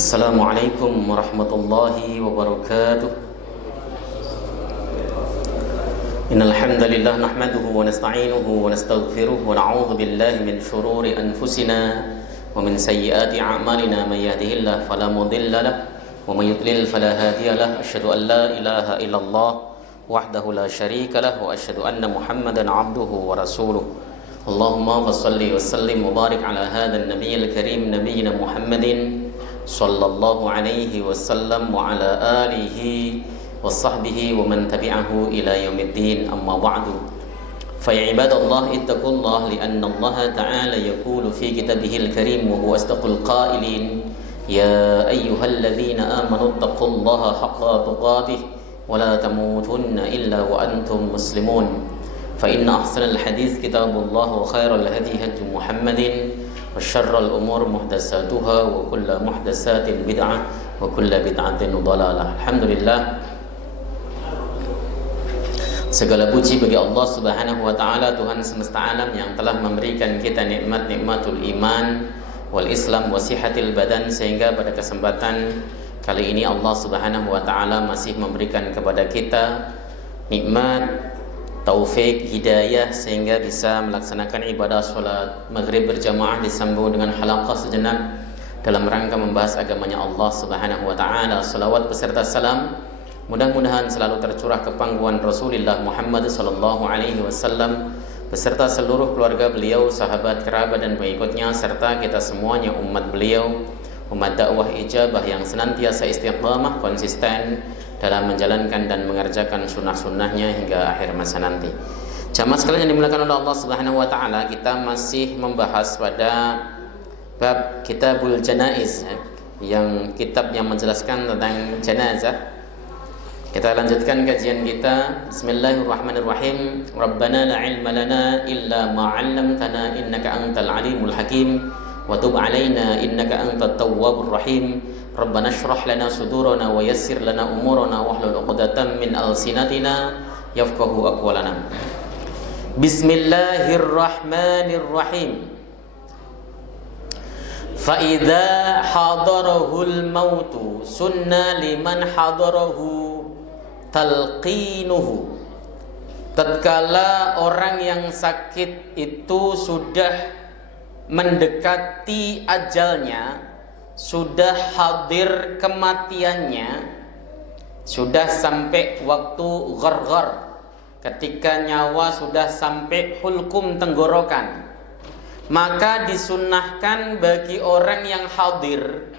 Assalamualaikum warahmatullahi wabarakatuh. Innal hamdalillah nahmaduhu wa nasta'inuhu wa nastaghfiruh wa na'udzu billahi min shururi anfusina wa min sayyiati a'malina may yahdihillahu fala mudilla lahu wa may yudlil fala hadiya lahu. Asyhadu an la ilaha illallah wahdahu la syarika lahu wa asyhadu anna Muhammadan 'abduhu wa rasuluh. Allahumma shalli wa sallim wa barik ala hadzal nabiyil karim nabiyyina Muhammadin sallallahu alaihi wasallam wa ala alihi wa sahbihi wa man tabi'ahu ila yaumiddin, amma ba'du. Fa ya ibadallah ittaqullah li'anna Allah ta'ala yaqulu fi kitabihil karim wa huwa asdaqul qailin ya ayyuhalladzina amanu ittaqullaha haqqa tuqatih wa la tamutunna illa wa antum muslimun. Fa inna ahsanal hadits kitabullah wa khairal hadi hadi Muhammadin wa syarrul umur muhdatsatuha wa kullu muhdatsatin bid'ah wa kullu bid'atin dhalalah. Alhamdulillah, segala puji bagi Allah Subhanahu wa taala, Tuhan semesta alam yang telah memberikan kita nikmatul iman wal Islam wa sihatil badan, sehingga pada kesempatan kali ini Allah Subhanahu wa taala masih memberikan kepada kita nikmat taufik, hidayah, sehingga bisa melaksanakan ibadah sholat maghrib berjamaah disambung dengan halaqah sejenak dalam rangka membahas agamanya Allah Subhanahu wa ta'ala. Salawat beserta salam mudah-mudahan selalu tercurah ke pangkuan Rasulullah Muhammad sallallahu alaihi wasallam beserta seluruh keluarga beliau, sahabat, kerabat dan pengikutnya, serta kita semuanya umat beliau, umat dakwah ijabah yang senantiasa istiqamah konsisten dalam menjalankan dan mengerjakan sunnah-sunnahnya hingga akhir masa nanti. Jamaah sekalian yang dimuliakan oleh Allah Subhanahu wa taala, kita masih membahas pada bab Kitabul Janaiz, yang kitab yang menjelaskan tentang jenazah. Kita lanjutkan kajian kita. Bismillahirrahmanirrahim. Rabbana la ilma lana illa ma 'allamtana innaka antal alimul hakim wa tub 'alaina innaka antat tawwabur rahim. Rabbana shrah lana sudurana wa yassir lana umurana wahlul 'uqdatam min alsinatina yafqahu aqwalana. Bismillahirrahmanirrahim. Fa idza hadarahul mautu sunna liman hadarahu talqinuhu. Tatkala orang yang sakit itu sudah mendekati ajalnya, sudah hadir kematiannya, sudah sampai waktu gharghar, ketika nyawa sudah sampai hulkum tenggorokan, maka disunnahkan bagi orang yang hadir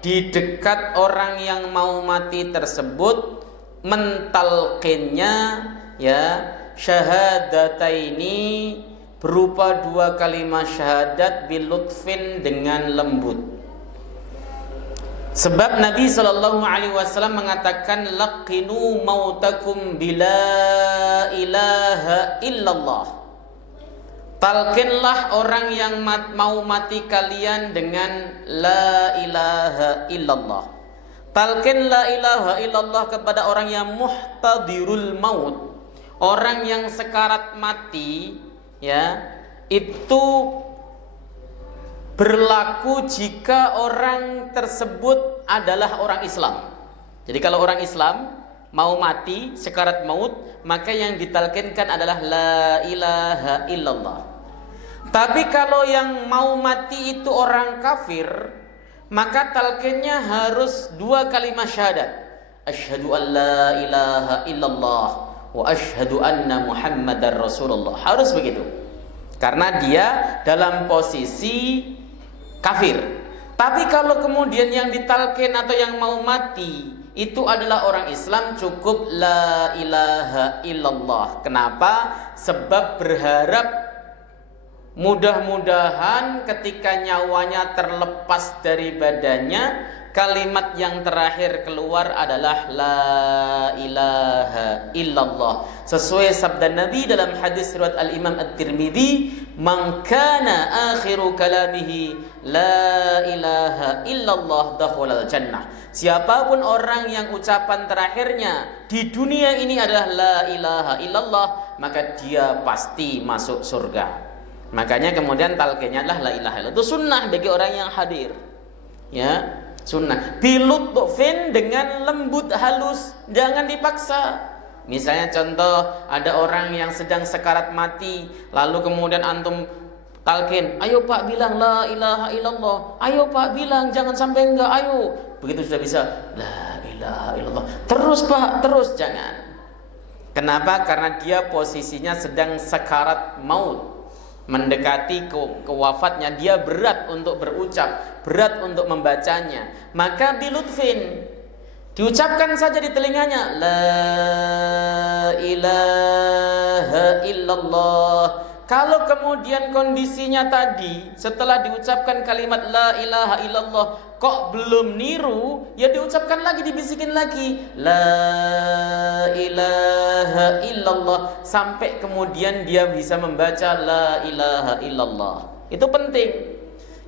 di dekat orang yang mau mati tersebut mentalqinnya, ya, syahadataini, berupa dua kalimat syahadat bilutfin, dengan lembut. Sebab Nabi sallallahu alaihi wasallam mengatakan laqinu mautakum bila ilaha illallah. Talqinlah orang yang mau mati kalian dengan la ilaha illallah. Talqin la ilaha illallah kepada orang yang muhtadirul maut, orang yang sekarat mati, ya, itu berlaku jika orang tersebut adalah orang Islam. Jadi kalau orang Islam mau mati sekarat maut, maka yang ditalkinkan adalah la ilaha illallah. Tapi kalau yang mau mati itu orang kafir, maka talqinnya harus dua kalimat syahadat. Asyhadu an la ilaha illallah wa asyhadu anna Muhammadar Rasulullah. Harus begitu. Karena dia dalam posisi kafir. Tapi kalau kemudian yang ditalqin atau yang mau mati itu adalah orang Islam, cukup la ilaha illallah. Kenapa? Sebab berharap mudah-mudahan ketika nyawanya terlepas dari badannya, kalimat yang terakhir keluar adalah la ilaha illallah. Sesuai sabda Nabi dalam hadis riwayat Al-Imam At-Tirmidzi, "Man kana akhiru kalamihi la ilaha illallah dakhalal jannah." Siapapun orang yang ucapan terakhirnya di dunia ini adalah la ilaha illallah, maka dia pasti masuk surga. Makanya kemudian talqinnya adalah la ilaha illallah. Itu sunnah bagi orang yang hadir. Ya. sunnah. Bilutfin, dengan lembut halus, jangan dipaksa. Misalnya contoh, ada orang yang sedang sekarat mati, lalu kemudian antum talqin, ayo Pak bilang la ilaha illallah, ayo Pak bilang, jangan sampai enggak, ayo. Begitu sudah bisa la ilaha illallah, terus Pak, terus, jangan. Kenapa? Karena dia posisinya sedang sekarat maut, mendekati kewafatnya, dia berat untuk berucap, berat untuk membacanya. Maka bilutfin, diucapkan saja di telinganya, la ilaha illallah. Kalau kemudian kondisinya tadi setelah diucapkan kalimat la ilaha illallah kok belum niru, ya diucapkan lagi, dibisikin lagi la ilaha illallah sampai kemudian dia bisa membaca la ilaha illallah. Itu penting.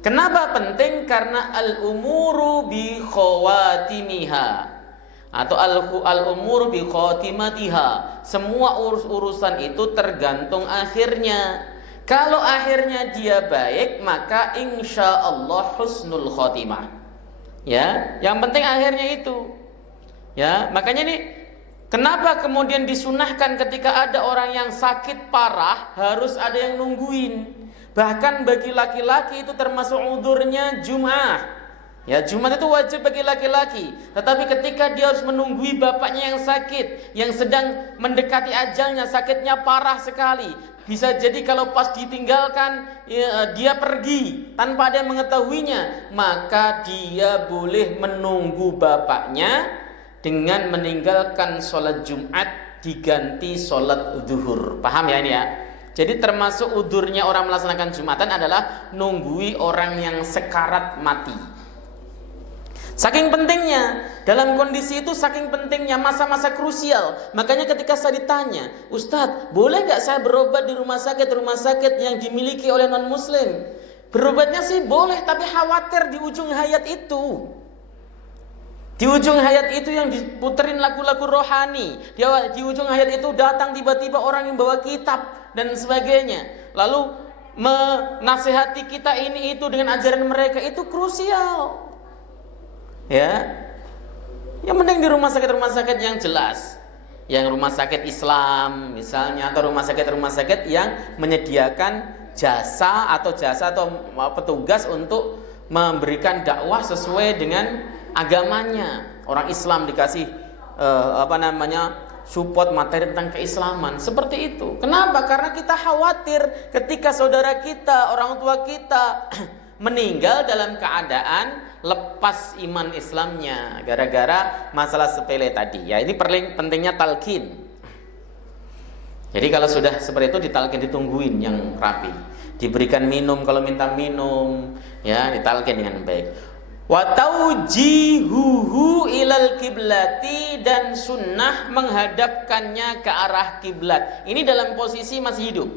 Kenapa penting? Karena al-umuru bi khawatimiha atau al-umur bi khatimatiha. Semua urusan itu tergantung akhirnya. Kalau akhirnya dia baik, maka insya Allah husnul khotimah. Ya, yang penting akhirnya itu. Ya, makanya nih, kenapa kemudian disunahkan ketika ada orang yang sakit parah harus ada yang nungguin. Bahkan bagi laki-laki itu termasuk udurnya Jum'ah. Ya, Jumat itu wajib bagi laki-laki. Tetapi ketika dia harus menunggui bapaknya yang sakit, yang sedang mendekati ajalnya, sakitnya parah sekali, bisa jadi kalau pas ditinggalkan ya, dia pergi tanpa ada yang mengetahuinya, maka dia boleh menunggu bapaknya dengan meninggalkan sholat Jumat diganti sholat zuhur. Paham ya ini ya? Jadi termasuk udurnya orang melaksanakan Jumatan adalah nunggui orang yang sekarat mati. Saking pentingnya, dalam kondisi itu saking pentingnya, masa-masa krusial. Makanya ketika saya ditanya, Ustadz, boleh nggak saya berobat di rumah sakit yang dimiliki oleh non-muslim? Berobatnya sih boleh, tapi khawatir di ujung hayat itu. Di ujung hayat itu yang diputerin lagu-lagu rohani. Di ujung hayat itu datang tiba-tiba orang yang bawa kitab dan sebagainya. Lalu menasehati kita ini itu dengan ajaran mereka, itu krusial. Ya, yang penting di rumah sakit yang jelas, yang rumah sakit Islam misalnya, atau rumah sakit yang menyediakan jasa atau petugas untuk memberikan dakwah sesuai dengan agamanya. Orang Islam dikasih support materi tentang keislaman, seperti itu. Kenapa? Karena kita khawatir ketika saudara kita, orang tua kita meninggal dalam keadaan lepas iman Islamnya gara-gara masalah sepele tadi. Ya, ini pentingnya talqin. Jadi kalau sudah seperti itu ditalqin, ditungguin yang rapi. Diberikan minum kalau minta minum, ya, ditalqin dengan baik. Wa taujihuhu ilal kiblati, dan sunnah menghadapkannya ke arah kiblat. Ini dalam posisi masih hidup,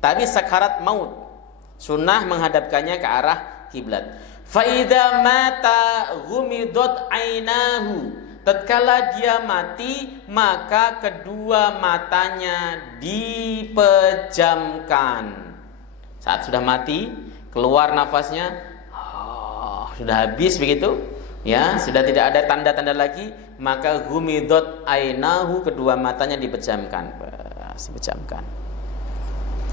tapi sakarat maut. Sunnah menghadapkannya ke arah kiblat. Fa idza mata ghumidot ainahu, tatkala dia mati maka kedua matanya dipejamkan. Saat sudah mati, keluar nafasnya, sudah habis begitu, ya, sudah tidak ada tanda-tanda lagi, maka ghumidot ainahu, kedua matanya dipejamkan. Dipejamkan.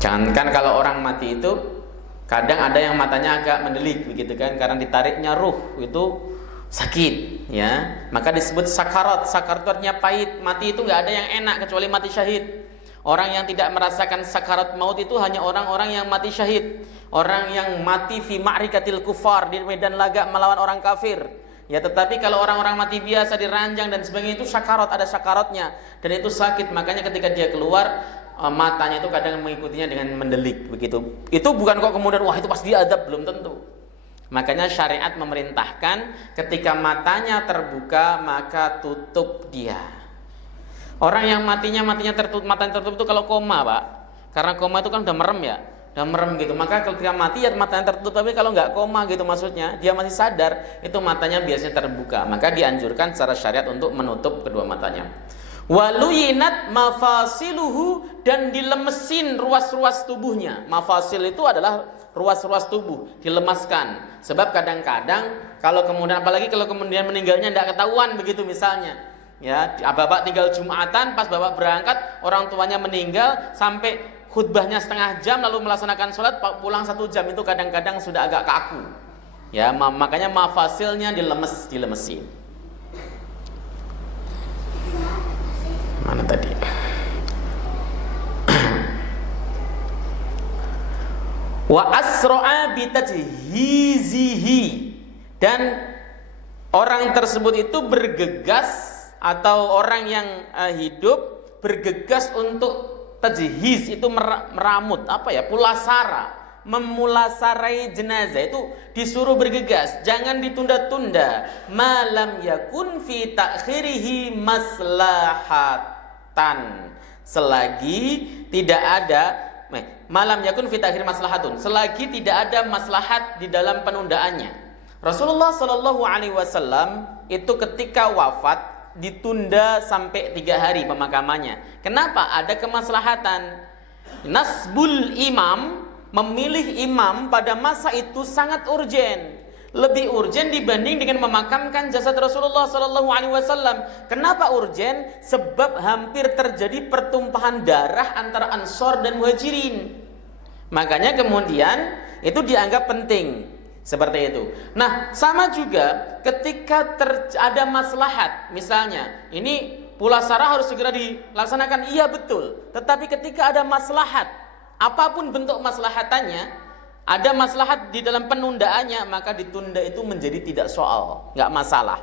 Jangankan kalau orang mati itu, kadang ada yang matanya agak mendelik begitu kan, karena ditariknya ruh, itu sakit, ya. Maka disebut sakarat. Sakarat itu artinya pahit. Mati itu nggak ada yang enak kecuali mati syahid. Orang yang tidak merasakan sakarat maut itu hanya orang-orang yang mati syahid, orang yang mati fi ma'rikatil kufar, di medan laga melawan orang kafir. Ya, tetapi kalau orang-orang mati biasa diranjang dan sebagainya, itu sakarat, ada sakaratnya, dan itu sakit. Makanya ketika dia keluar, matanya itu kadang mengikutinya dengan mendelik begitu. Itu bukan kok kemudian wah itu pasti diadab, belum tentu. Makanya syariat memerintahkan ketika matanya terbuka maka tutup dia. Orang yang matanya tertutup itu kalau koma, Pak. Karena koma itu kan udah merem ya, udah merem gitu. Maka ketika mati ya matanya tertutup, tapi kalau nggak koma gitu maksudnya, dia masih sadar, itu matanya biasanya terbuka. Maka dianjurkan secara syariat untuk menutup kedua matanya. Waluyinat mafasiluhu, dan dilemesin ruas-ruas tubuhnya. Mafasil itu adalah ruas-ruas tubuh, dilemaskan. Sebab kadang-kadang Kalau kemudian, apalagi kalau kemudian meninggalnya tidak ketahuan begitu misalnya, ya, bapak tinggal Jumatan, pas bapak berangkat orang tuanya meninggal, sampai khutbahnya setengah jam lalu melaksanakan sholat pulang 1 jam, itu kadang-kadang sudah agak kaku, ya, makanya mafasilnya dilemesin. Mana tadi? Wa asra'a bitajhizihi, dan orang tersebut itu bergegas, atau orang yang hidup bergegas untuk tajhiz, itu meramut, pulasara, memulasarai jenazah, itu disuruh bergegas, jangan ditunda-tunda. Malam yakun fi ta'khirihi maslahatan, selagi tidak ada malam yakun fi ta'khir maslahatun, selagi tidak ada maslahat di dalam penundaannya. Rasulullah Shallallahu Alaihi Wasallam itu ketika wafat ditunda sampai 3 hari pemakamannya. Kenapa? Ada kemaslahatan. Nasbul imam, memilih imam pada masa itu sangat urgen, lebih urgen dibanding dengan memakamkan jasad Rasulullah Shallallahu Alaihi Wasallam. Kenapa urgen? Sebab hampir terjadi pertumpahan darah antara Ansor dan Muhajirin. Makanya kemudian itu dianggap penting seperti itu. Nah, sama juga ketika ada maslahat, misalnya ini pulasara harus segera dilaksanakan, iya betul. Tetapi ketika ada maslahat, apapun bentuk maslahatannya, ada maslahat di dalam penundaannya, maka ditunda itu menjadi tidak soal, nggak masalah.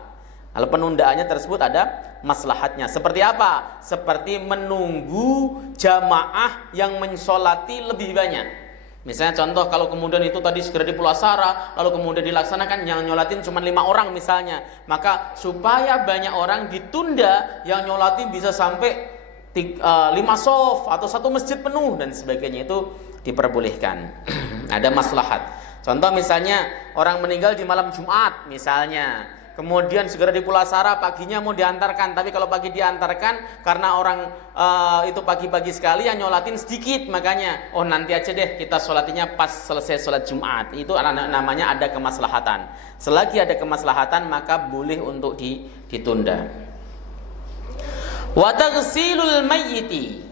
Kalau penundaannya tersebut ada maslahatnya. Seperti apa? Seperti menunggu jamaah yang mensolati lebih banyak. Misalnya contoh, kalau kemudian itu tadi segera dipulasara, lalu kemudian dilaksanakan, yang nyolatin cuma 5 orang misalnya, maka supaya banyak orang ditunda, yang nyolatin bisa sampai 5 sof atau 1 masjid penuh dan sebagainya, itu diperbolehkan. Ada maslahat. Contoh misalnya orang meninggal di malam Jumat misalnya, kemudian segera dipulasara, paginya mau diantarkan, tapi kalau pagi diantarkan karena orang itu pagi-pagi sekali, yang nyolatin sedikit, makanya nanti aja deh kita sholatinya pas selesai sholat Jumat. Itu namanya ada kemaslahatan. Selagi ada kemaslahatan maka boleh untuk ditunda. Wa taghsilul mayyiti,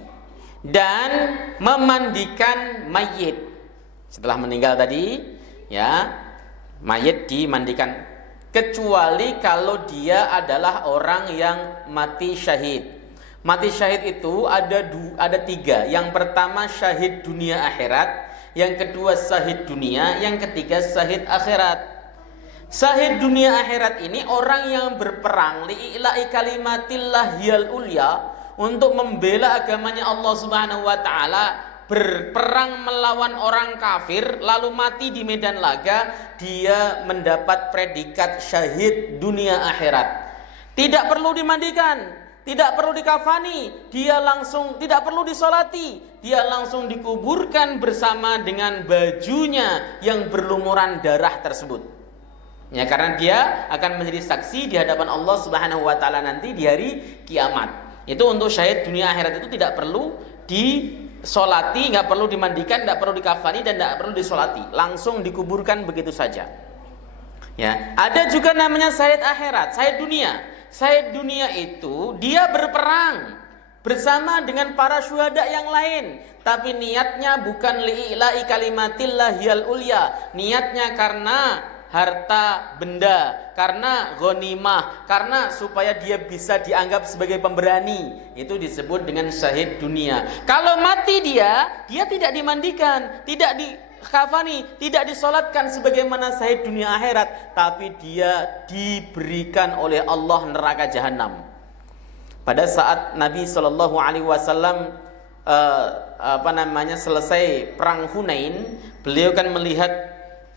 dan memandikan mayit setelah meninggal tadi, ya, mayit dimandikan, kecuali kalau dia adalah orang yang mati syahid. Mati syahid itu ada 3. Yang pertama syahid dunia akhirat, yang kedua syahid dunia, yang ketiga syahid akhirat. Syahid dunia akhirat ini orang yang berperang li'ila'i kalimatillah hiyal ulya, untuk membela agamanya Allah Subhanahu wa taala, berperang melawan orang kafir lalu mati di medan laga, dia mendapat predikat syahid dunia akhirat. Tidak perlu dimandikan, tidak perlu dikafani, dia langsung tidak perlu disolati, dia langsung dikuburkan bersama dengan bajunya yang berlumuran darah tersebut. Ya, karena dia akan menjadi saksi di hadapan Allah Subhanahu wa taala nanti di hari kiamat. Itu untuk syahid dunia akhirat itu tidak perlu disolati, nggak perlu dimandikan, nggak perlu dikafani, dan nggak perlu disolati, langsung dikuburkan begitu saja. Ya, ada juga namanya syahid akhirat, syahid dunia. Syahid dunia itu dia berperang bersama dengan para syuhada yang lain, tapi niatnya bukan li'ila'i kalimatillah hiyal ulya, niatnya karena harta benda, karena ghanimah, karena supaya dia bisa dianggap sebagai pemberani. Itu disebut dengan syahid dunia. Kalau mati dia tidak dimandikan, tidak dikafani, tidak disolatkan sebagaimana syahid dunia akhirat, tapi dia diberikan oleh Allah neraka jahanam. Pada saat Nabi Shallallahu Alaihi Wasallam selesai perang Hunain, beliau kan melihat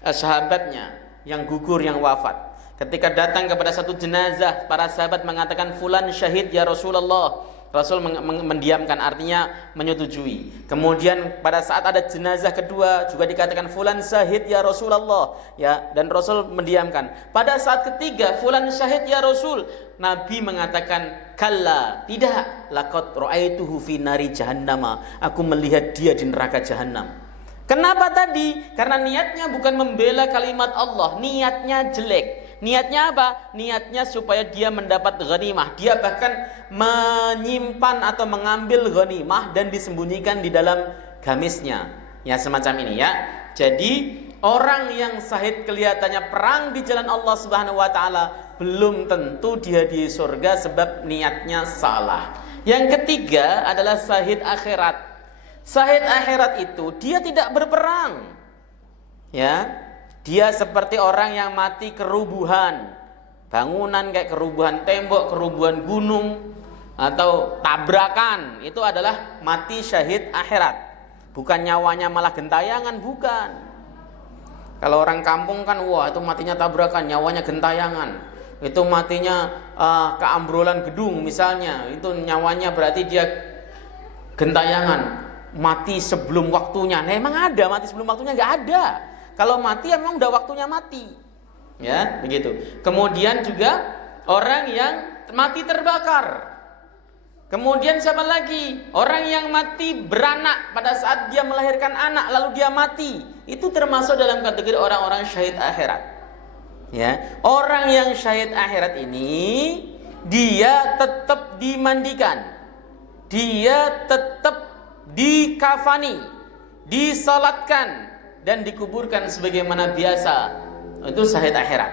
sahabatnya yang gugur, yang wafat. Ketika datang kepada satu jenazah, para sahabat mengatakan fulan syahid ya Rasulullah. Rasul mendiamkan, artinya menyetujui. Kemudian pada saat ada jenazah kedua juga dikatakan fulan syahid ya Rasulullah, ya, dan Rasul mendiamkan. Pada saat ketiga fulan syahid ya Rasul, Nabi mengatakan kalla, tidak, laqad ra'aituhu fi nari jahannama, aku melihat dia di neraka jahanam. Kenapa tadi? Karena niatnya bukan membela kalimat Allah, niatnya jelek, Niatnya apa? Niatnya supaya dia mendapat ghanimah. Dia bahkan menyimpan atau mengambil ghanimah dan disembunyikan di dalam gamisnya. Ya, semacam ini ya. Jadi orang yang syahid kelihatannya perang di jalan Allah Subhanahu wa taala, belum tentu dia di surga sebab niatnya salah. Yang ketiga adalah syahid akhirat. Syahid akhirat itu dia tidak berperang. Ya. Dia seperti orang yang mati kerubuhan. Bangunan kayak kerubuhan tembok, kerubuhan gunung atau tabrakan, itu adalah mati syahid akhirat. Bukan nyawanya malah gentayangan, bukan. Kalau orang kampung kan wah itu matinya tabrakan, nyawanya gentayangan. Itu matinya keambrolan gedung misalnya, itu nyawanya berarti dia gentayangan. Mati sebelum waktunya. Nah, emang ada mati sebelum waktunya? Nggak ada. Kalau mati ya memang udah waktunya mati. Ya, begitu. Kemudian juga orang yang mati terbakar. Kemudian siapa lagi? Orang yang mati beranak pada saat dia melahirkan anak lalu dia mati. Itu termasuk dalam kategori orang-orang syahid akhirat. Ya, orang yang syahid akhirat ini dia tetap dimandikan. Dia tetap dikafani, disalatkan dan dikuburkan sebagaimana biasa. Itu syahid akhirat.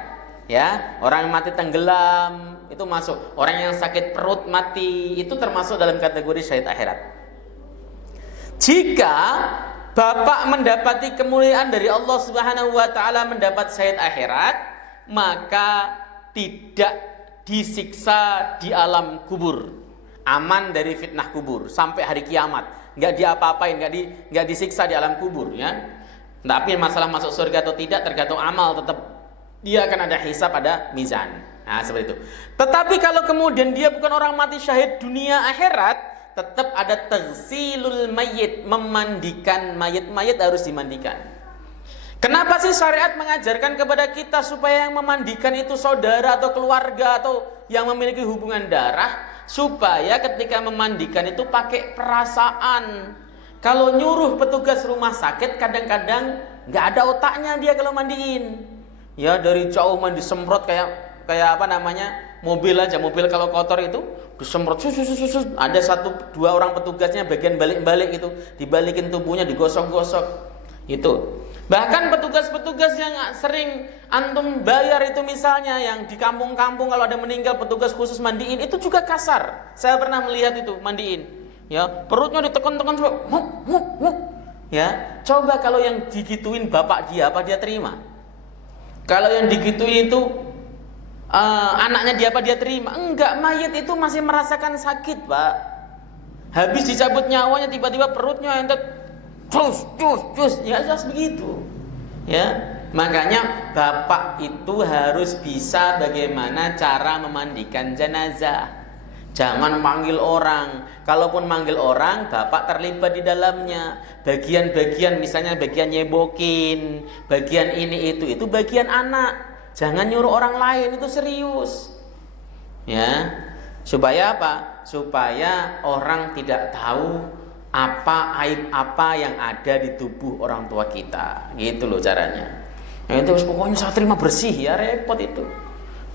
Ya, orang yang mati tenggelam itu masuk. Orang yang sakit perut mati itu termasuk dalam kategori syahid akhirat. Jika bapak mendapati kemuliaan dari Allah Subhanahu wa taala, mendapat syahid akhirat, maka tidak disiksa di alam kubur. Aman dari fitnah kubur sampai hari kiamat. Enggak diapa-apain, enggak disiksa di alam kubur ya. Tapi masalah masuk surga atau tidak tergantung amal, tetap dia akan ada hisab, ada mizan. Nah, seperti itu. Tetapi kalau kemudian dia bukan orang mati syahid dunia akhirat, tetap ada taghsilul mayyit, memandikan mayit harus dimandikan. Kenapa sih syariat mengajarkan kepada kita supaya yang memandikan itu saudara atau keluarga atau yang memiliki hubungan darah, supaya ketika memandikan itu pakai perasaan. Kalau nyuruh petugas rumah sakit kadang-kadang nggak ada otaknya dia kalau mandiin. Ya dari jauh mandi semprot kayak apa namanya mobil aja, mobil kalau kotor itu disemprot sus. Ada 1-2 orang petugasnya bagian balik-balik itu dibalikin tubuhnya, digosok-gosok itu. Bahkan petugas-petugas yang sering antum bayar itu misalnya yang di kampung-kampung kalau ada meninggal petugas khusus mandiin itu juga kasar. Saya pernah melihat itu mandiin. Ya, perutnya ditekan-tekan muk. Ya, coba kalau yang digituin bapak dia, apa dia terima? Kalau yang digituin itu anaknya dia, apa dia terima? Enggak, mayat itu masih merasakan sakit, Pak. Habis dicabut nyawanya tiba-tiba perutnya entet cus, ya jelas begitu. Ya, makanya bapak itu harus bisa bagaimana cara memandikan jenazah. Jangan manggil orang. Kalaupun manggil orang, bapak terlibat di dalamnya. Bagian-bagian, misalnya bagian nyebokin, bagian ini itu bagian anak. Jangan nyuruh orang lain, itu serius. Ya, supaya apa? Supaya orang tidak tahu apa aib apa yang ada di tubuh orang tua kita. Gitu loh caranya. Nah, itu pokoknya saya terima bersih ya, repot itu.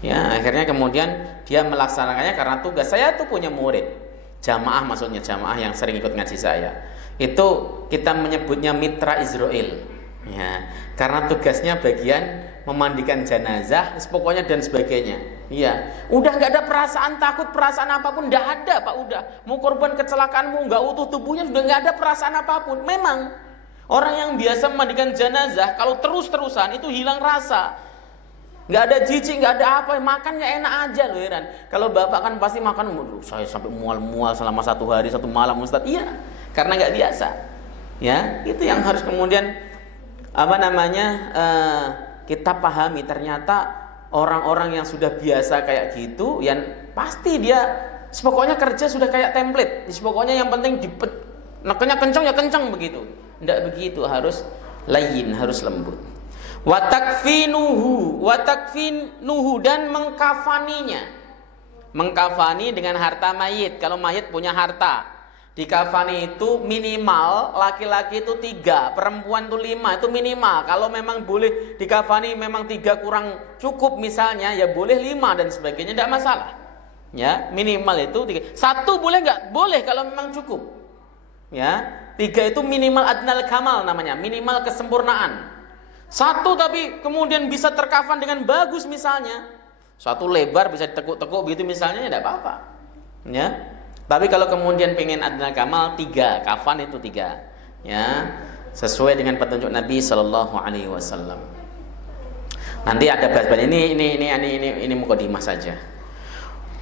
Ya, akhirnya kemudian dia melaksanakannya karena tugas. Saya tuh punya murid jamaah, maksudnya jamaah yang sering ikut ngaji saya. Itu kita menyebutnya mitra Israel. Ya, karena tugasnya bagian memandikan jenazah, pokoknya dan sebagainya. Iya, udah nggak ada perasaan takut, perasaan apapun nggak ada, Pak. Udah mau korban kecelakaanmu nggak utuh tubuhnya, sudah nggak ada perasaan apapun. Memang orang yang biasa memandikan jenazah kalau terus-terusan itu hilang rasa. Nggak ada jijik, nggak ada apa, makannya enak aja loh, heran. Kalau bapak kan pasti makan, saya sampai mual-mual selama 1 hari 1 malam, Ustaz. Iya, karena nggak biasa. Ya, itu yang harus kemudian kita pahami. Ternyata orang-orang yang sudah biasa kayak gitu, yang pasti dia pokoknya kerja sudah kayak template. Pokoknya yang penting nekennya kencang ya kencang begitu. Nggak begitu, harus layin, harus lembut. Watakfinuhu dan mengkafaninya. Mengkafani dengan harta mayit. Kalau mayit punya harta, Dikafani itu minimal laki-laki itu 3, perempuan itu 5, itu minimal. Kalau memang boleh dikafani memang 3 kurang cukup misalnya, ya boleh 5 dan sebagainya, tidak masalah. Ya, minimal itu 3. 1 boleh nggak? Boleh kalau memang cukup. Ya, 3 itu minimal adnal kamal namanya, minimal kesempurnaan. 1 tapi kemudian bisa terkafan dengan bagus misalnya. 1 lebar bisa ditekuk-tekuk begitu misalnya, ya tidak apa-apa. Ya. Tapi kalau kemudian pengen adnal kamal 3, kafan itu 3. Ya, sesuai dengan petunjuk Nabi sallallahu alaihi wasallam. Nanti ada bahas-bahas ini mukadimah saja.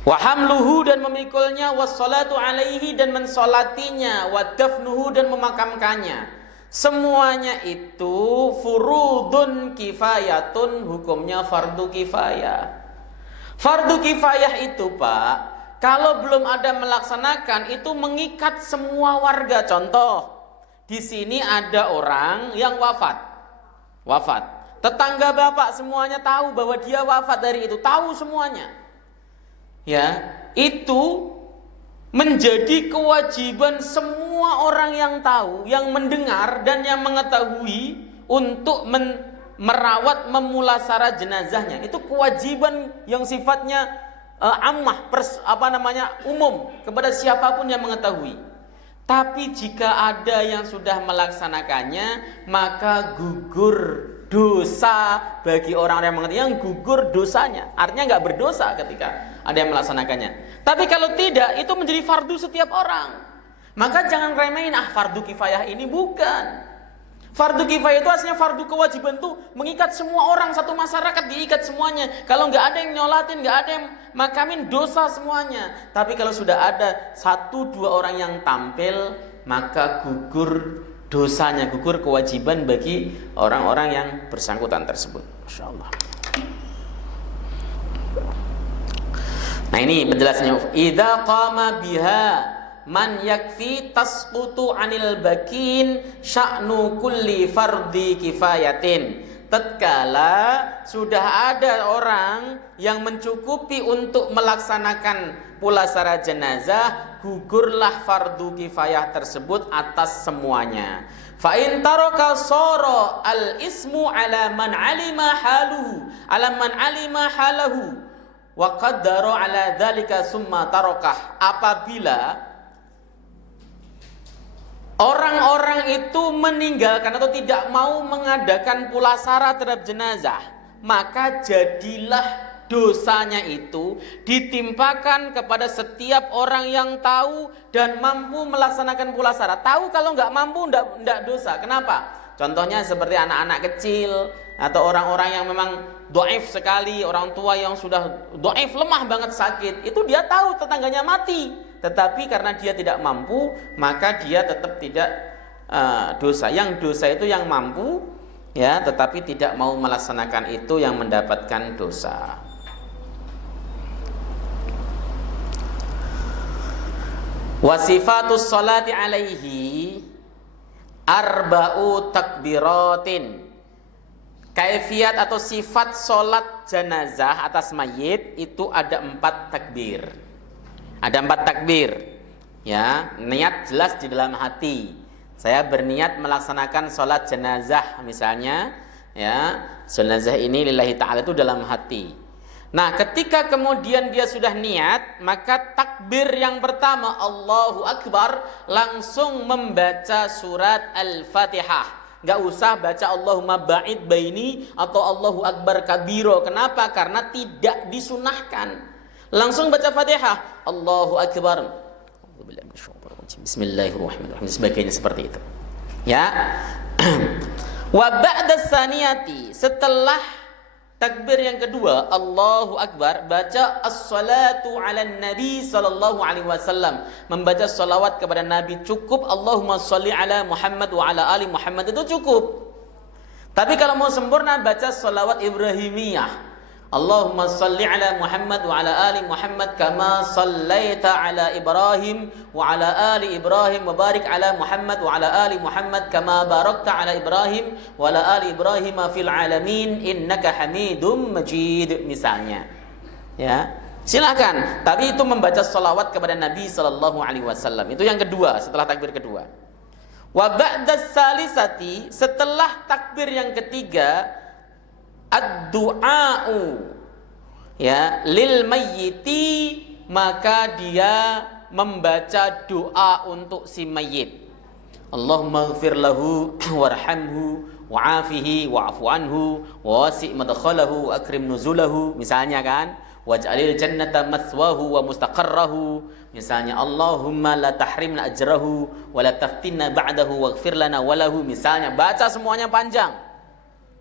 Wa hamluhu dan memikulnya, wassalatu alaihi dan mensolatinya, wa dafnuhu dan memakamkannya. Semuanya itu furudun kifayatun, hukumnya fardu kifayah. Fardu kifayah itu, Pak, kalau belum ada melaksanakan itu mengikat semua warga. Contoh, di sini ada orang yang wafat. Tetangga Bapak semuanya tahu bahwa dia wafat dari itu, tahu semuanya. Ya, itu menjadi kewajiban semua orang yang tahu, yang mendengar dan yang mengetahui untuk merawat memulasara jenazahnya. Itu kewajiban yang sifatnya umum kepada siapapun yang mengetahui. Tapi jika ada yang sudah melaksanakannya, maka gugur dosa bagi orang-orang yang mengetahui, yang gugur dosanya. Artinya nggak berdosa ketika ada yang melaksanakannya. Tapi kalau tidak, itu menjadi fardu setiap orang. Maka jangan remehin, fardu kifayah ini bukan. Fardu kifayah itu aslinya fardu kewajiban tuh mengikat semua orang, satu masyarakat diikat semuanya. Kalau nggak ada yang nyolatin, nggak ada yang makamin, dosa semuanya. Tapi kalau sudah ada 1-2 orang yang tampil, maka gugur dosanya, gugur kewajiban bagi orang-orang yang bersangkutan tersebut. Masya Allah. Nah ini penjelasannya. Idza qama biha man yakfi tasqutu anil bakin sya'nu kulli fardi kifayatin. Tatkala sudah ada orang yang mencukupi untuk melaksanakan pulasara jenazah, gugurlah fardu kifayah tersebut atas semuanya. Fa in taraka sara al ismu ala man alima halahu wa qaddara ala dzalika summa tarakah. Apabila orang-orang itu meninggalkan atau tidak mau mengadakan pulasara terhadap jenazah, maka jadilah dosanya itu ditimpakan kepada setiap orang yang tahu dan mampu melaksanakan pulasara. Tahu kalau nggak mampu nggak dosa. Kenapa? Contohnya seperti anak-anak kecil atau orang-orang yang memang dhaif sekali, orang tua yang sudah dhaif, lemah banget sakit. Itu dia tahu tetangganya mati, tetapi karena dia tidak mampu, maka dia tetap tidak dosa. Yang dosa itu yang mampu, ya, tetapi tidak mau melaksanakan itu yang mendapatkan dosa. Wasifatus sholati alaihi arba'u takbiratin. Kaifiat atau sifat sholat jenazah atas mayit itu ada 4 takbir. Ada 4 takbir. Ya, niat jelas di dalam hati. Saya berniat melaksanakan sholat jenazah misalnya, ya, jenazah ini lillahi ta'ala itu dalam hati. Nah, ketika kemudian dia sudah niat, maka takbir yang pertama Allahu Akbar, langsung membaca surat Al-Fatihah. Gak usah baca Allahumma ba'id baini atau Allahu Akbar kabiro. Kenapa? Karena tidak disunahkan. Langsung baca Fatihah, Allahu Akbar, Bismillahirrahmanirrahim, sebagainya seperti itu. Ya. Wa ba'da saniyati, setelah takbir yang kedua Allahu Akbar, baca as-salatu ala nabi sallallahu alaihi wasallam, membaca salawat kepada Nabi cukup. Allahumma sholli ala Muhammad wa ala ali Muhammad, itu cukup. Tapi kalau mau sempurna baca salawat Ibrahimiyah, Allahumma sholli ala Muhammad wa ala ali Muhammad kama shallaita ala Ibrahim wa ala ali Ibrahim wa barik ala Muhammad wa ala ali Muhammad kama barakta ala Ibrahim wa ala ali Ibrahim fil alamin innaka Hamidum Majid misalnya. Ya. Silakan, tapi itu membaca sholawat kepada Nabi Sallallahu Alaihi Wasallam. Itu yang kedua, setelah takbir kedua. Wa ba'das salisati, setelah takbir yang ketiga, ad-du'a'u, ya, lil mayyiti, maka dia membaca doa untuk si mayit. Allahumma ighfir lahu warhamhu wa'afihi wa'fu anhu wa wasi' madkhalahu wa akrim nuzulahu, misalnya kan, waj'alil jannata mathwahu wa mustaqarrahu, misalnya Allahumma la tahrimna ajrahu wa la taftinna ba'dahu waghfir lana walahu, misalnya. Baca semuanya panjang,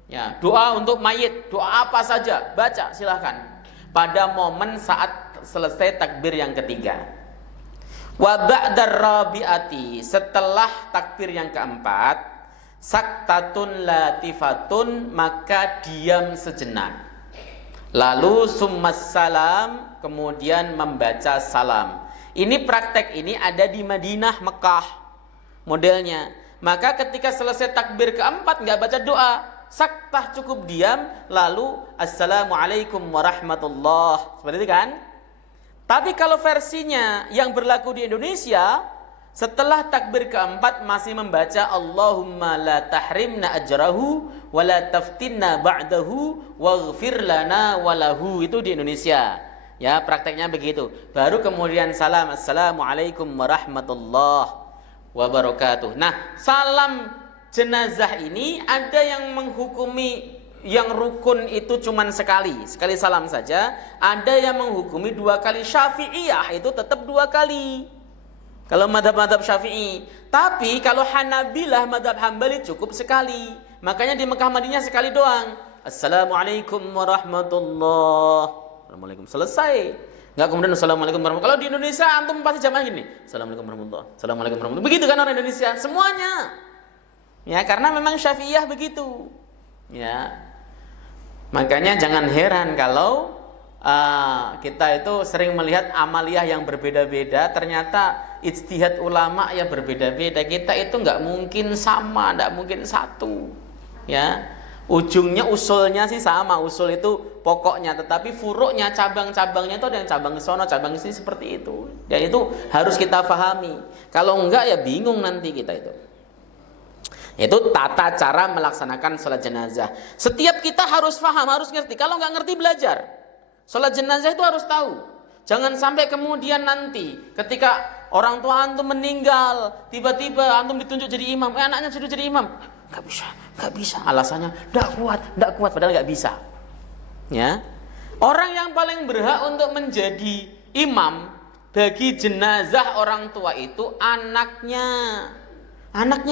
ya, doa untuk mayit, doa apa saja baca, silahkan pada momen saat selesai takbir yang ketiga. Wa ba'dar rabi'ati, setelah takbir yang keempat, saktatun latifatun, maka diam sejenak. Lalu summas salam, kemudian membaca salam. Ini praktek ini ada di Madinah, Mekah modelnya. Maka ketika selesai takbir keempat nggak baca doa, saktah, cukup diam, lalu assalamualaikum warahmatullah, seperti itu kan. Tapi kalau versinya yang berlaku di Indonesia, setelah takbir keempat masih membaca Allahumma la tahrimna ajrahu wa la taftinna ba'dahu waghfir lana walahu. Itu di Indonesia, ya, prakteknya begitu. Baru kemudian salam, assalamualaikum warahmatullahi wabarakatuh. Nah, salam jenazah ini ada yang menghukumi yang rukun itu cuman sekali salam saja, ada yang menghukumi 2 kali. Syafi'iyah itu tetap 2 kali kalau madhab Syafi'i. Tapi kalau Hanabilah, madhab Hambali, cukup sekali. Makanya di Mekah Madinah sekali doang. Assalamualaikum warahmatullahi. Assalamualaikum, selesai. Enggak kemudian assalamualaikum warahmatullahi. Kalau di Indonesia antum pasti jamaah gini, assalamualaikum warahmatullahi, assalamualaikum warahmatullahi. Begitu kan orang Indonesia semuanya. Ya, karena memang Syafi'iyah begitu. Ya. Makanya jangan heran kalau kita itu sering melihat amaliyah yang berbeda-beda, ternyata ijtihad ulama yang berbeda-beda. Kita itu nggak mungkin sama, nggak mungkin satu, ya. Ujungnya, usulnya sih sama, usul itu pokoknya, tetapi furuknya, cabang-cabangnya itu ada yang cabang ke sono, cabang ke sini, seperti itu. Dan itu harus kita pahami. Kalau enggak ya bingung nanti kita itu. Itu tata cara melaksanakan sholat jenazah. Setiap kita harus paham, harus ngerti. Kalau nggak ngerti, belajar. Sholat jenazah itu harus tahu. Jangan sampai kemudian nanti ketika orang tua antum meninggal, tiba-tiba antum ditunjuk jadi imam, anaknya sudah jadi imam, nggak bisa. Alasannya nggak kuat, padahal nggak bisa. Ya, orang yang paling berhak untuk menjadi imam bagi jenazah orang tua itu anaknya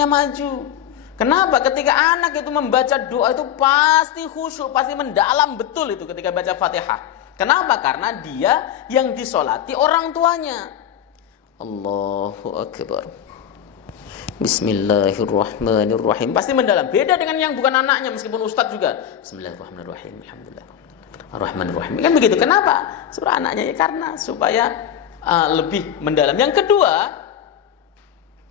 maju. Kenapa? Ketika anak itu membaca doa itu pasti khusyuk, pasti mendalam betul itu ketika baca Fatihah. Kenapa? Karena dia yang disolati orang tuanya. Allahu Akbar. Bismillahirrahmanirrahim. Pasti mendalam. Beda dengan yang bukan anaknya, meskipun ustadz juga. Bismillahirrahmanirrahim. Alhamdulillah. Ar-Rahmanir-Rahim. Kan begitu. Kenapa? Supaya anaknya, ya karena supaya lebih mendalam. Yang kedua,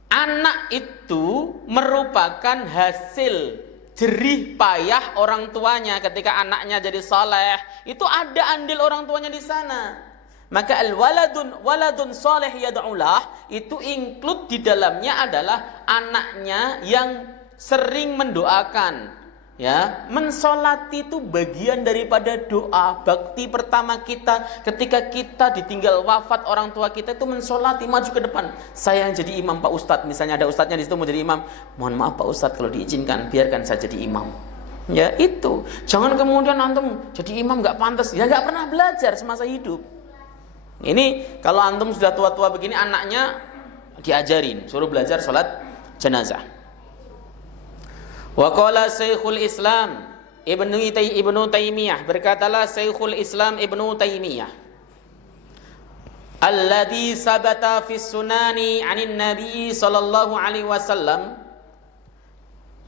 anak itu merupakan hasil jerih payah orang tuanya. Ketika anaknya jadi saleh, itu ada andil orang tuanya di sana. Maka waladun saleh yad'ulah itu include di dalamnya adalah anaknya yang sering mendoakan. Ya, mensolati itu bagian daripada doa. Bakti pertama kita ketika kita ditinggal wafat orang tua kita itu mensolati, maju ke depan. Saya yang jadi imam Pak Ustadz, misalnya ada ustadznya di situ mau jadi imam. Mohon maaf Pak Ustadz, kalau diizinkan biarkan saya jadi imam. Ya itu. Jangan kemudian antum jadi imam nggak pantas. Ya nggak pernah belajar semasa hidup. Ini kalau antum sudah tua-tua begini, anaknya diajarin, suruh belajar sholat jenazah. Wa qala Syekhul Islam Ibnu Taimiyah, berkatalah Syekhul Islam Ibnu Taimiyah, alladzi sabata fis sunani 'anin nabi sallallahu alaihi wasallam,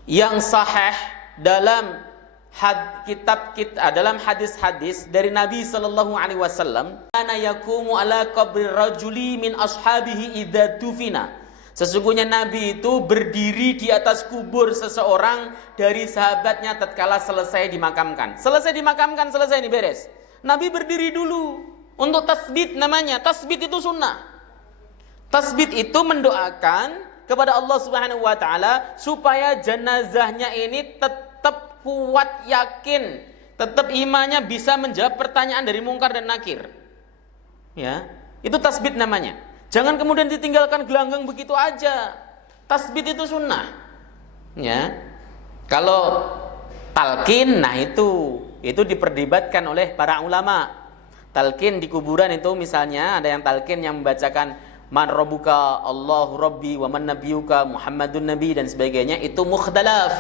yang sahih dalam dalam hadis-hadis dari Nabi sallallahu alaihi wasallam, ana yakumu ala qabri rajuli min ashabihi idza dufina. Sesungguhnya Nabi itu berdiri di atas kubur seseorang dari sahabatnya tatkala selesai dimakamkan. Selesai dimakamkan, selesai ini beres. Nabi berdiri dulu untuk tasbit namanya. Tasbit itu sunnah. Tasbit itu mendoakan kepada Allah Subhanahu wa taala supaya jenazahnya ini tetap kuat, yakin, tetap imannya bisa menjawab pertanyaan dari mungkar dan nakir. Ya, itu tasbit namanya. Jangan kemudian ditinggalkan gelanggang begitu aja. Tasbit itu sunnah. Ya. Kalau talqin, nah itu diperdebatkan oleh para ulama. Talqin di kuburan itu misalnya ada yang talqin yang membacakan man rabbuka Allahu rabbi wa man nabiyuka Muhammadun nabi dan sebagainya, itu mukhtalaf.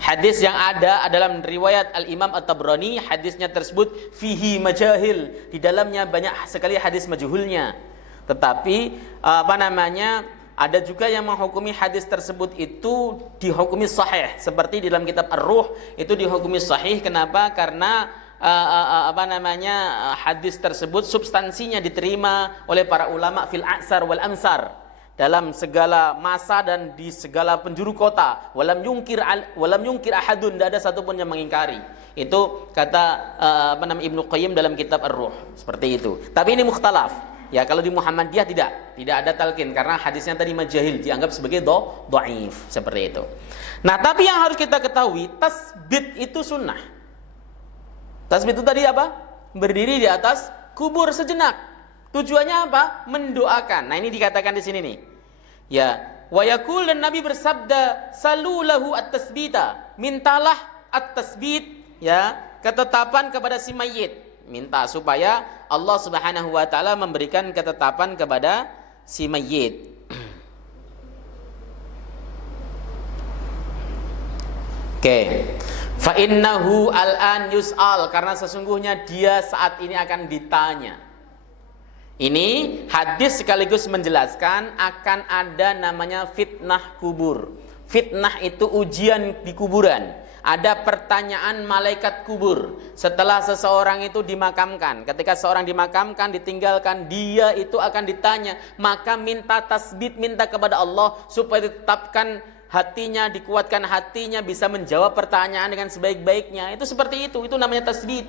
Hadis yang ada dalam riwayat Al-Imam At-Tabrani, hadisnya tersebut fihi majahil, di dalamnya banyak sekali hadis majhulnya. Tetapi ada juga yang menghukumi hadis tersebut itu dihukumi sahih, seperti di dalam kitab Ar-Ruh itu dihukumi sahih. Kenapa? Karena hadis tersebut substansinya diterima oleh para ulama fil a'sar wal amsar, dalam segala masa dan di segala penjuru kota. Walam yungkir ahadun, tidak ada satupun yang mengingkari. Itu kata Ibnu Qayyim dalam kitab Ar-Ruh, seperti itu. Tapi ini mukhtalaf. Ya, kalau di Muhammadiyah tidak ada talqin karena hadisnya tadi majahil, dianggap sebagai dhaif, seperti itu. Nah, tapi yang harus kita ketahui, tasbit itu sunnah. Tasbit itu tadi apa? Berdiri di atas kubur sejenak. Tujuannya apa? Mendoakan. Nah, ini dikatakan di sini nih. Ya, wa yaqul, dan Nabi bersabda, salulahu at-tasbita, mintalah at-tasbit, ya, ketetapan kepada si mayit. Minta supaya Allah Subhanahu wa taala memberikan ketetapan kepada si mayit. Oke. Fa innahu al-an yus'al, karena sesungguhnya dia saat ini akan ditanya. Ini hadis sekaligus menjelaskan akan ada namanya fitnah kubur. Fitnah itu ujian di kuburan. Ada pertanyaan malaikat kubur setelah seseorang itu dimakamkan. Ketika seorang dimakamkan, ditinggalkan, dia itu akan ditanya. Maka minta tasbit, minta kepada Allah supaya ditetapkan hatinya, dikuatkan hatinya, bisa menjawab pertanyaan dengan sebaik-baiknya. Itu seperti itu namanya tasbit.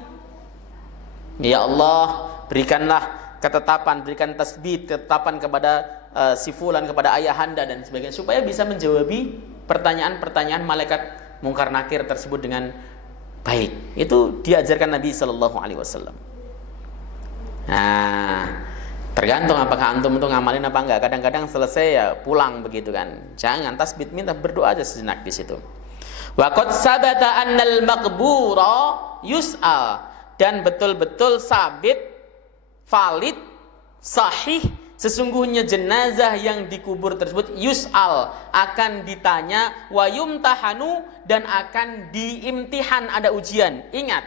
Ya Allah, berikanlah ketetapan, berikan tasbit, ketetapan kepada si fulan, kepada ayahanda dan sebagainya, supaya bisa menjawabi pertanyaan-pertanyaan malaikat mungkar nakir tersebut dengan baik. Itu diajarkan Nabi Sallallahu Alaihi Wasallam. Nah, tergantung apakah antum itu ngamalin apa enggak. Kadang-kadang selesai ya pulang begitu kan. Jangan tasbit, minta berdoa aja sejenak di situ. Wa qad sabata annal maqbura yus'al, dan betul-betul sabit, valid, sahih, sesungguhnya jenazah yang dikubur tersebut yus'al, akan ditanya, wa yumtahanu, dan akan diimtihan, ada ujian. Ingat,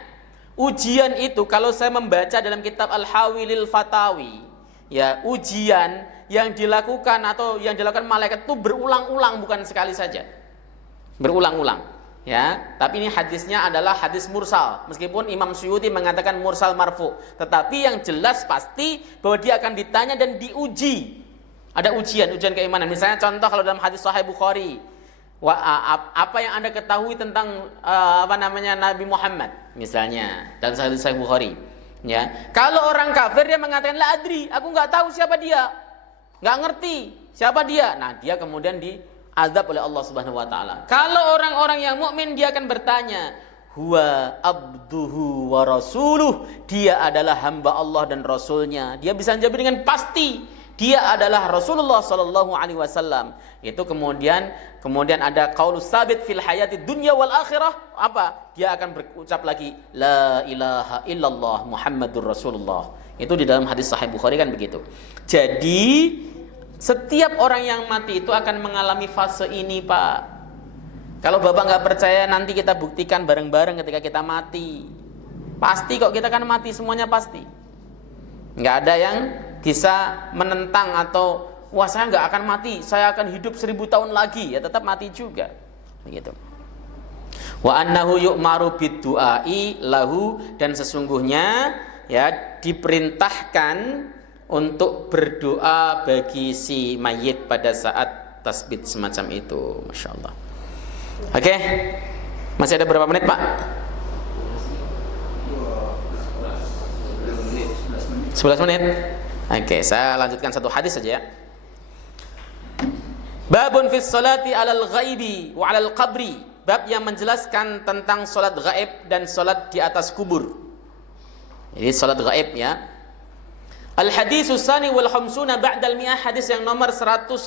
ujian itu kalau saya membaca dalam kitab Al-Hawilil Fatawi, ya, ujian yang dilakukan atau yang dilakukan malaikat itu berulang-ulang, bukan sekali saja. Berulang-ulang. Ya, tapi ini hadisnya adalah hadis mursal. Meskipun Imam Suyuti mengatakan mursal marfu, tetapi yang jelas pasti bahwa dia akan ditanya dan diuji. Ada ujian keimanan. Misalnya contoh kalau dalam hadis Sahih Bukhari, apa yang Anda ketahui tentang Nabi Muhammad, misalnya dalam hadis Sahih Bukhari. Ya, kalau orang kafir dia mengatakan la adri, aku nggak tahu siapa dia, nggak ngerti siapa dia. Nah, dia kemudian diazab oleh Allah Subhanahu wa taala. Kalau orang-orang yang mukmin, dia akan bertanya, huwa abduhu wa rasuluh, dia adalah hamba Allah dan rasulnya. Dia bisa menjawab dengan pasti, dia adalah Rasulullah sallallahu alaihi wasallam. Itu kemudian ada qaulus sabit fil hayati dunya wal akhirah. Apa? Dia akan berucap lagi la ilaha illallah Muhammadur Rasulullah. Itu di dalam hadis Sahih Bukhari kan begitu. Jadi setiap orang yang mati itu akan mengalami fase ini, Pak. Kalau Bapak nggak percaya, nanti kita buktikan bareng-bareng ketika kita mati. Pasti kok, kita kan mati semuanya pasti. Nggak ada yang bisa menentang atau wah saya nggak akan mati, saya akan hidup 1000 tahun lagi. Ya tetap mati juga. Begitu. Wa annahu yu'maru bid-du'ai lahu, dan sesungguhnya ya diperintahkan untuk berdoa bagi si mayit pada saat tasbit semacam itu. Masya Allah. Oke, masih ada berapa menit, Pak? 11 menit. Oke, saya lanjutkan satu hadis saja ya. Babun fis salati 'alal ghaibi wa 'alal qabri. Bab yang menjelaskan tentang salat gaib dan salat di atas kubur. Jadi salat gaib ya. Al haditsus tsani wal khamsuna ba'dal mi'ah, hadis yang nomor 152.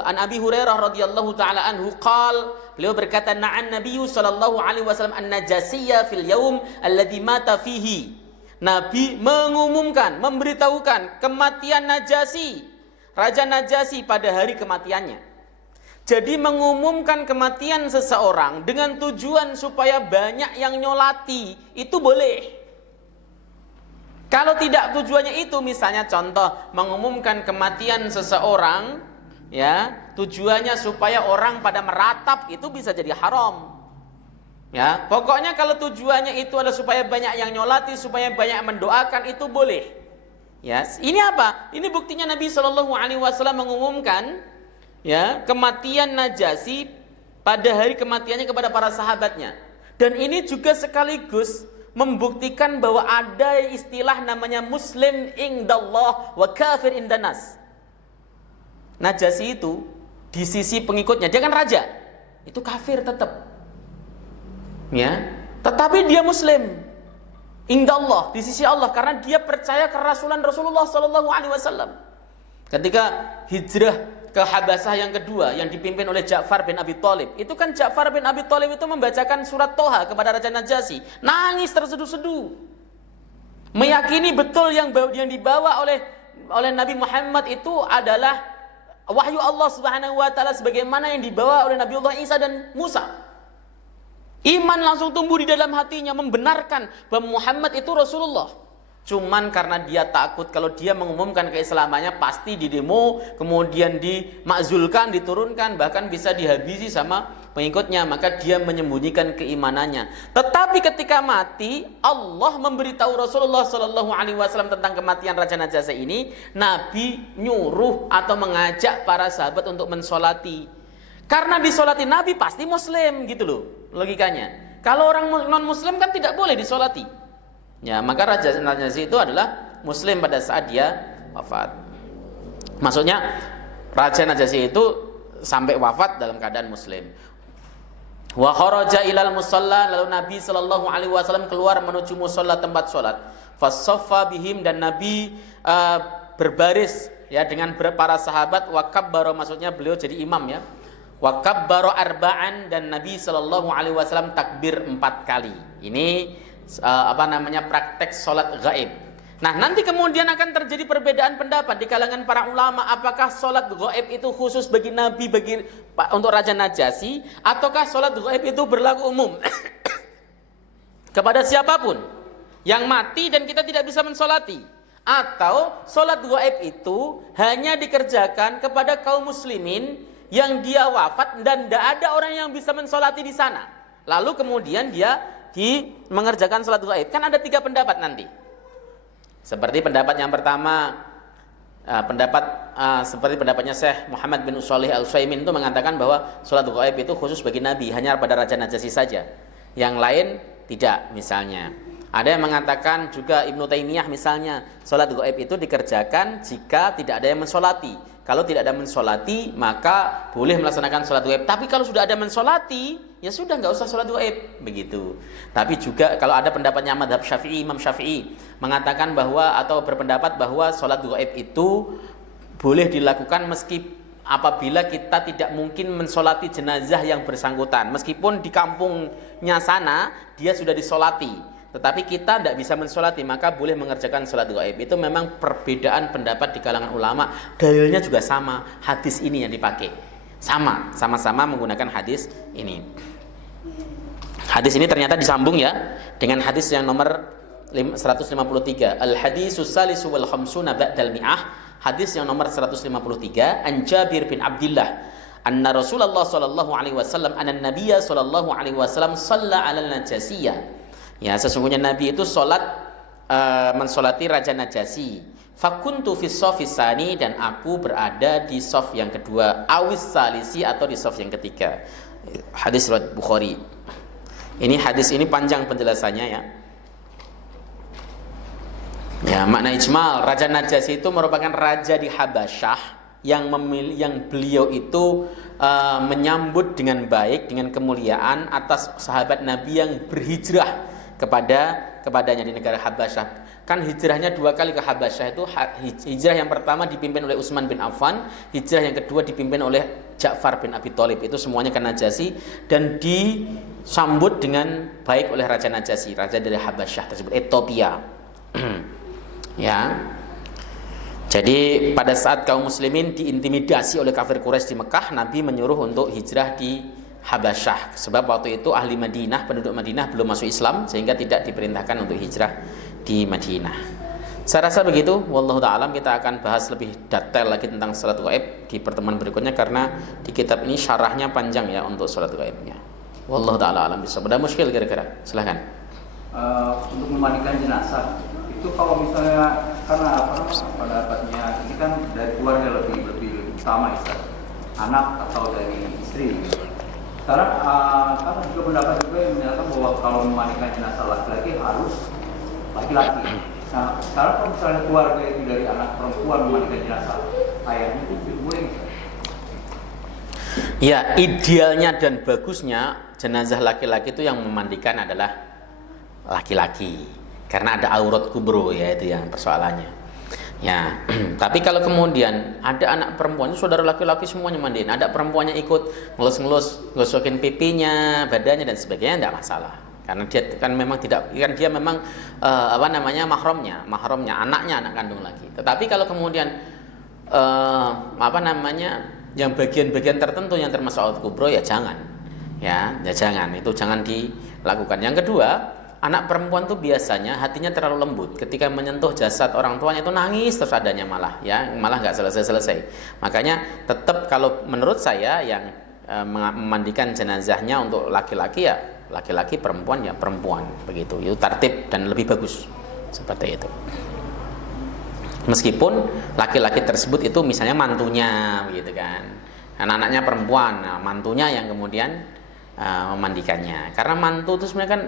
An Abi Hurairah radhiyallahu taala anhu qala, beliau berkata, na'an nabiyyu sallallahu alaihi wasallam an-najasiyya fil yaum alladzi mata fihi. Nabi mengumumkan, memberitahukan kematian Najasyi, Raja Najasyi pada hari kematiannya. Jadi mengumumkan kematian seseorang dengan tujuan supaya banyak yang nyolati, itu boleh. Kalau tidak tujuannya itu, misalnya contoh mengumumkan kematian seseorang ya, tujuannya supaya orang pada meratap, itu bisa jadi haram. Ya, pokoknya kalau tujuannya itu adalah supaya banyak yang nyolati, supaya banyak mendoakan, itu boleh. Ya, ini apa? Ini buktinya Nabi Shallallahu Alaihi Wasallam mengumumkan ya kematian Najasyi pada hari kematiannya kepada para sahabatnya. Dan ini juga sekaligus membuktikan bahwa ada istilah namanya Muslim indallah wa kafir indanas. Najasyi itu di sisi pengikutnya, dia kan raja, itu kafir tetap. Ya, tetapi dia Muslim indallah, di sisi Allah, karena dia percaya kerasulan Rasulullah Sallallahu Alaihi Wasallam. Ketika hijrah ke Habasah yang kedua yang dipimpin oleh Ja'far bin Abi Thalib, itu kan Ja'far bin Abi Thalib itu membacakan surat Toha kepada Raja Najasyi, nangis terseduh-seduh, meyakini betul yang dibawa oleh Nabi Muhammad itu adalah wahyu Allah Subhanahu wa taala sebagaimana yang dibawa oleh Nabiullah Isa dan Musa. Iman langsung tumbuh di dalam hatinya, membenarkan bahwa Muhammad itu Rasulullah. Cuman karena dia takut kalau dia mengumumkan keislamannya pasti didemo, kemudian dimakzulkan, diturunkan, bahkan bisa dihabisi sama pengikutnya, maka dia menyembunyikan keimanannya. Tetapi ketika mati, Allah memberitahu Rasulullah Shallallahu Alaihi Wasallam tentang kematian Raja Najasyi ini. Nabi nyuruh atau mengajak para sahabat untuk mensolati. Karena disolati Nabi pasti Muslim, gitu loh logikanya. Kalau orang non Muslim kan tidak boleh disolati. Ya, maka Raja Najasyi itu adalah Muslim pada saat dia wafat. Maksudnya Raja Najasyi itu sampai wafat dalam keadaan Muslim. Wa kharaja ilal musalla, lalu Nabi Shallallahu Alaihi Wasallam keluar menuju musalla, tempat sholat. Fasaffa bihim, dan Nabi berbaris ya dengan para sahabat. Wa kabbara, maksudnya beliau jadi imam ya. Wa kabbara arba'an, dan Nabi Shallallahu Alaihi Wasallam takbir 4 kali. Ini praktek sholat gaib. Nah, nanti kemudian akan terjadi perbedaan pendapat di kalangan para ulama, apakah sholat gaib itu khusus bagi Nabi, untuk Raja Najasyi, ataukah sholat gaib itu berlaku umum kepada siapapun yang mati dan kita tidak bisa mensolati, atau sholat gaib itu hanya dikerjakan kepada kaum muslimin yang dia wafat dan tidak ada orang yang bisa mensolati di sana, lalu kemudian dia mengerjakan sholat gaib. Kan ada 3 pendapat nanti. Seperti pendapat yang pertama, seperti pendapatnya Syekh Muhammad bin Shalih Al-Utsaimin itu mengatakan bahwa sholat gaib itu khusus bagi Nabi, hanya pada Raja Najasyi saja, yang lain tidak. Misalnya ada yang mengatakan juga, Ibnu Taimiyah misalnya, sholat gaib itu dikerjakan jika tidak ada yang mensolati. Kalau tidak ada mensolati, maka boleh melaksanakan sholat gaib. Tapi kalau sudah ada mensolati, ya sudah, nggak usah sholat gaib, begitu. Tapi juga kalau ada pendapatnya madhab Syafi'i, Imam Syafi'i mengatakan bahwa, atau berpendapat bahwa sholat gaib itu boleh dilakukan meski apabila kita tidak mungkin mensolati jenazah yang bersangkutan, meskipun di kampungnya sana dia sudah disolati, tetapi kita tidak bisa mensolati, maka boleh mengerjakan sholat gaib. Itu memang perbedaan pendapat di kalangan ulama. Dalilnya juga sama, hadis ini yang dipakai. Sama-sama menggunakan hadis ini. Hadis ini ternyata disambung ya dengan hadis yang nomor 153. Al-hadisus salisu wal khamsuna ba'dal mi'ah. Hadis yang nomor 153. An Jabir bin Abdullah anna Rasulullah sallallahu alaihi wasallam anna Nabiyya sallallahu alaihi wasallam shalla 'alal Najasiyah. Ya, sesungguhnya Nabi itu mensolati Raja Najasyi. Fakuntu fis shafis tsani, dan aku berada di shaf yang kedua, awis salisi, atau di shaf yang ketiga. Hadis riwayat Bukhari. Ini hadis ini panjang penjelasannya ya. Ya, makna ijmal, Raja Najasyi itu merupakan raja di Habasyah yang beliau itu menyambut dengan baik, dengan kemuliaan atas sahabat Nabi yang berhijrah kepadanya di negara Habasyah. Kan hijrahnya 2 kali ke Habasyah itu. Hijrah yang pertama dipimpin oleh Utsman bin Affan, hijrah yang kedua dipimpin oleh Ja'far bin Abi Thalib. Itu semuanya ke Najasyi dan disambut dengan baik oleh Raja Najasyi, raja dari Habasyah tersebut, Ethiopia. Ya. Jadi pada saat kaum muslimin diintimidasi oleh kafir Quraisy di Mekah, Nabi menyuruh untuk hijrah di Habasyah. Sebab waktu itu ahli Madinah, penduduk Madinah belum masuk Islam, sehingga tidak diperintahkan untuk hijrah di Madinah. Saya rasa begitu. Wallahu ta'ala, kita akan bahas lebih detail lagi tentang salat gaib di pertemuan berikutnya, karena di kitab ini syarahnya panjang ya untuk salat gaibnya. Wallahu ta'ala alam bisa. Ada muskil kira-kira? Silahkan. Untuk memandikan jenazah itu kalau misalnya karena pendapatnya ini kan dari keluarga lebih utama Ustaz, anak atau dari istri. Sekarang kan juga pendapat juga yang menyatakan bahwa kalau memandikan jenazah laki-laki harus laki-laki. Nah, sekarang kalau misalnya keluarga itu dari anak perempuan memandikan jenazah, ayahnya itu boleh. Ya, idealnya dan bagusnya jenazah laki-laki itu yang memandikan adalah laki-laki, karena ada aurat kubro, ya itu yang persoalannya. Ya, tapi kalau kemudian ada anak perempuan, saudara laki-laki semuanya mandiin, ada perempuannya ikut ngelus-ngelus, gosokin pipinya, badannya dan sebagainya, tidak masalah. Karena dia kan memang tidak, kan dia memang mahramnya, anaknya, anak kandung lagi. Tetapi kalau kemudian yang bagian-bagian tertentu yang termasuk aurat kubro, ya jangan, jangan, itu jangan dilakukan. Yang kedua, anak perempuan tuh biasanya hatinya terlalu lembut, ketika menyentuh jasad orang tuanya itu nangis terus adanya, malah nggak selesai. Makanya tetap kalau menurut saya yang memandikan jenazahnya untuk laki-laki ya laki-laki, perempuan ya perempuan, begitu. Itu tertib dan lebih bagus seperti itu. Meskipun laki-laki tersebut itu misalnya mantunya, gitu kan, anak-anaknya perempuan, nah, mantunya yang kemudian memandikannya. Karena mantu itu sebenarnya kan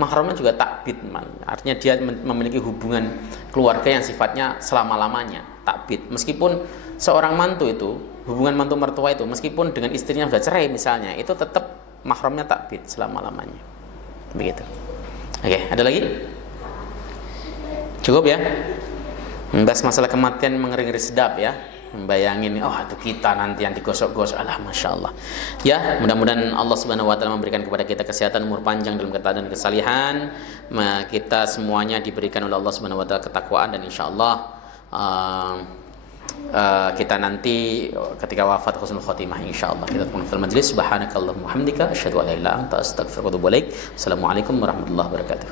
mahramnya juga takbid, artinya dia memiliki hubungan keluarga yang sifatnya selama-lamanya, takbid. Meskipun seorang mantu itu, hubungan mantu mertua itu, meskipun dengan istrinya sudah cerai misalnya, itu tetap mahramnya takbid selama-lamanya, begitu. Oke, ada lagi? Cukup ya? Membahas masalah kematian mengeri-ngeri sedap ya. Membayangin, oh itu kita nanti yang digosok-gosok, alah masya Allah. Ya, mudah-mudahan Allah Subhanahu Wa Taala memberikan kepada kita kesehatan, umur panjang dalam ketaatan dan kesalihan. Kita semuanya diberikan oleh Allah Subhanahu Wa Taala ketakwaan, dan insya Allah kita nanti ketika wafat husnul khotimah, insyaallah kita bertemu di majlis. Subhanakallahumma hamdika asyhadu an la ilaha illa anta astaghfiruka wa atubu ilaik. Assalamualaikum warahmatullahi wabarakatuh.